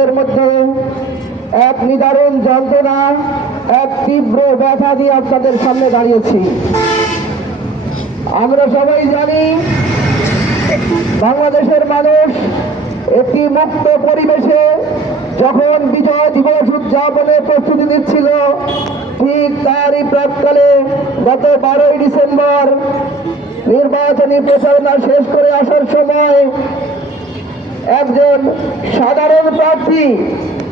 এর মধ্যে এক নিদারুণ যন্ত্রণা, এক তীব্র ব্যথা দিয়ে আপনাদের সামনে দাঁড়িয়েছি। আমরা সবাই জানি বাংলাদেশের মানুষ একটি মুক্ত পরিবেশে যখন বিজয় দিবস উদযাপনে প্রস্তুতি নিচ্ছিল, ঠিক তারই প্রাক্কালে গত 12ই ডিসেম্বর নির্বাচনী প্রচারণা শেষ করে আসার সময় একজন সাধারণ প্রার্থী,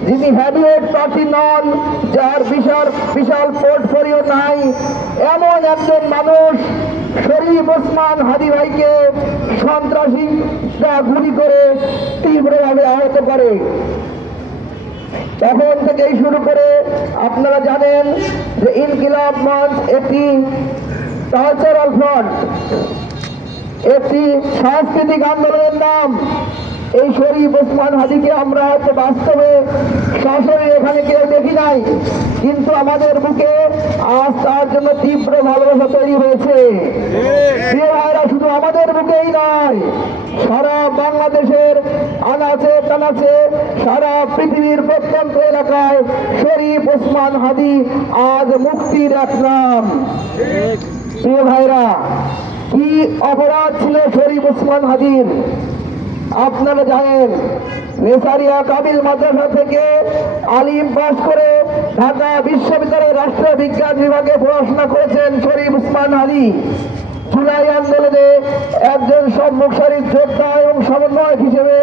যিনি হেভিওয়েট প্রার্থী নন, যার বিশাল পোর্টফোলিও নাই, এমন একজন মানুষ শরীফ ওসমান হাদী ভাইকে সন্ত্রাসীরা গুলি করে তীব্রভাবে আহত করে। তখন থেকেই শুরু করে আপনারা জানেন যে ইনকিলাব মঞ্চ একটি কালচারাল ফ্রন্ট, একটি সাংস্কৃতিক আন্দোলনের নাম। এই শরীফ ওসমান হাদীকে আমরা হয়তো বাস্তবে সরাসরি এখানে কেউ দেখি নাই, কিন্তু আমাদের বুকে আজ তার জন্য তীব্র ভালোবাসা তৈরি হয়েছে। প্রিয় ভাইরা, শুধু আমাদের বুকেই নয়, সারা বাংলাদেশের আনাচে কানাচে, সারা পৃথিবীর প্রত্যন্ত এলাকায় শরীফ ওসমান হাদী আজ মুক্তির এক নাম। প্রিয় ভাইরা, কি অপরাধ ছিল শরীফ ওসমান হাদীর? আপনারা জানেন, নেসারিয়া কাবিল মাদ্রাসা থেকে আলিম পাস করে ঢাকা বিশ্ববিদ্যালয়ের রাষ্ট্রবিজ্ঞান বিভাগে পড়াশোনা করেছেন শরীফ ওসমান হাদী। জুলাই আন্দোলনে একজন সম্মুখ সারির যোদ্ধা এবং সমন্বয়ক হিসেবে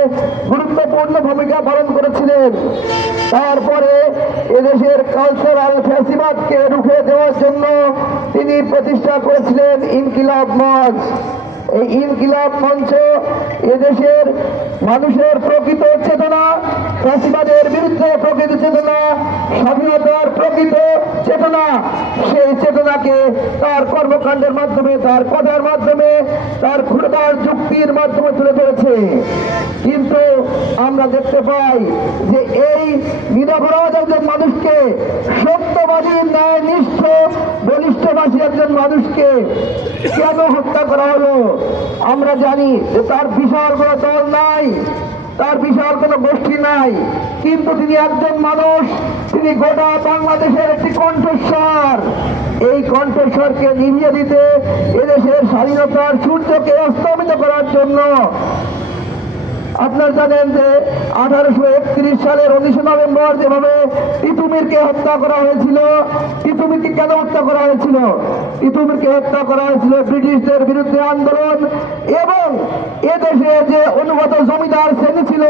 গুরুত্বপূর্ণ ভূমিকা পালন করেছিলেন। তারপরে এদেশের কালচারাল ফ্যাসিবাদকে রুখে দেওয়ার জন্য তিনি প্রতিষ্ঠা করেছিলেন ইনকিলাব মঞ্চ। এই ইনকিলাব মঞ্চ এদেশের মানুষের প্রকৃত চেতনা, ফ্যাসিবাদের বিরুদ্ধে প্রকৃত চেতনা, স্বাধীনতার প্রকৃত চেতনা, সেই চেতনাকে তার কর্মকাণ্ডের মাধ্যমে, তার কথার মাধ্যমে, তার ক্ষুরধার যুক্তির মাধ্যমে তুলে ধরেছে। কিন্তু আমরা দেখতে পাই যে এই নিরপরাধ একজন মানুষকে, সত্যবাদী, ন্যায়নিষ্ঠ, বলিষ্ঠবাসী একজন মানুষকে কেন হত্যা করা হলো? আমরা জানি যে তার বিশাল কোনো দল নাই, তার বিশাল কোনো গোষ্ঠী নাই, কিন্তু তিনি একজন মানুষ, তিনি গোটা বাংলাদেশের একটি কণ্ঠস্বর। এই কণ্ঠস্বরকে নিভিয়ে দিতে, এদেশের স্বাধীনতার সূর্যকে অস্তমিত করার জন্য আপনারা জানেন যে 1831 সালের 19 নভেম্বর যেভাবে তিতুমীরকে হত্যা করা হয়েছিল। তিতুমীরকে কেন হত্যা করা হয়েছিল? তিতুমীরকে হত্যা করা হয়েছিল ব্রিটিশদের বিরুদ্ধে আন্দোলন এবং এদেশে যে অনুগত জমিদার শ্রেণী ছিল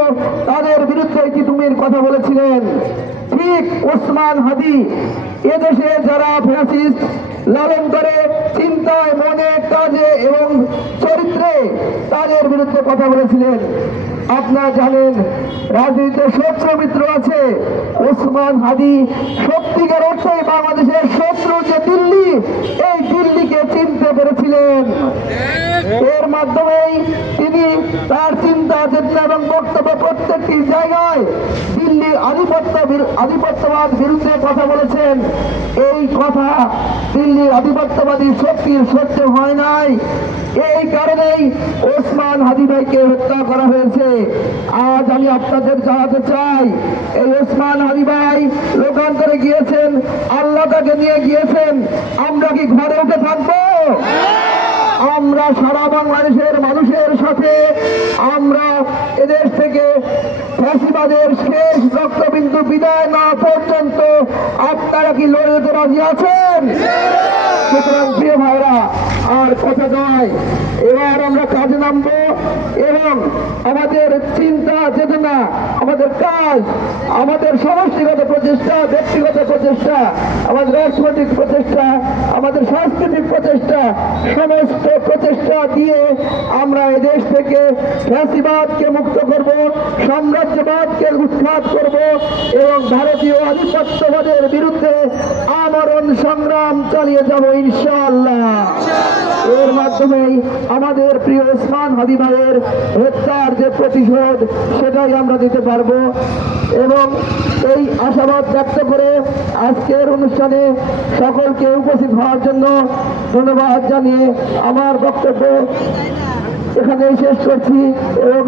তাদের বিরুদ্ধে তিতুমীর কথা বলেছিলেন। ঠিক ওসমান হাদী এদেশে যারা ফ্যাসিস্ট লালন করে চিন্তায়, মনে, কাজে এবং চরিত্রে, তাদের বিরুদ্ধে কথা বলেছিলেন। আপনারা জানেন, রাজনীতিতে শত্রু মিত্র আছে। ওসমান হাদী সত্যিকার অর্থে বাংলাদেশের শত্রু যে দিল্লি, এই দিল্লিকে চিনতে পেরেছিলেন। এর মাধ্যমেই তিনি তার চিন্তা, চেতনা এবং বক্তব্য প্রত্যেকটি জায়গায় দিল্লির আধিপত্যবাদ বিরুদ্ধে কথা বলেছেন। এই কথা দিল্লির আধিপত্যবাদী শক্তির সহ্য হয় নাই। এই কারণেই ওসমান হাদী ভাইকে হত্যা করা হয়েছে। আজ আমি আপনাদের জানাতে চাই, এই ওসমান হাদী ভাই লোকান্তরে গিয়েছেন, আল্লাহ তাকে নিয়ে গিয়েছেন। আমরা কি ঘরে উঠে থাকবো? আমরা সারা বাংলাদেশের মানুষের সাথে, আমরা এদেশ থেকে ফ্যাসিবাদের শেষ রক্তবিন্দু বিদায় না পর্যন্ত আপনারা কি লড়ে যেতে রাজি আছেন? সুতরাং প্রিয় ভাইরা, আর কথা নয়, এবার আমরা কাজে নামবো এবং আমাদের চিন্তা, চেতনা, আমাদের কাজ, আমাদের সমষ্টিগত প্রচেষ্টা, ব্যক্তিগত প্রচেষ্টা, আমাদের রাজনৈতিক প্রচেষ্টা, আমাদের সাংস্কৃতিক প্রচেষ্টা, সমস্ত প্রচেষ্টা দিয়ে আমরা এদেশ থেকে ফ্যাসিবাদকে মুক্ত করব, সাম্রাজ্যবাদকে উৎখাত করব এবং ভারতীয় আধিপত্যবাদের বিরুদ্ধে আমরণ সংগ্রাম চালিয়ে যাব ইনশাআল্লাহ। এর মাধ্যমেই আমাদের প্রিয় ওসমান হাদী ভাইয়ের হত্যার যে প্রতিশোধ, সেটাই আমরা দিতে পারবো। এবং এই আশাবাদ ব্যক্ত করে আজকের অনুষ্ঠানে সকলকে উপস্থিত হওয়ার জন্য ধন্যবাদ জানিয়ে আমার বক্তব্য এখানেই শেষ করছি এবং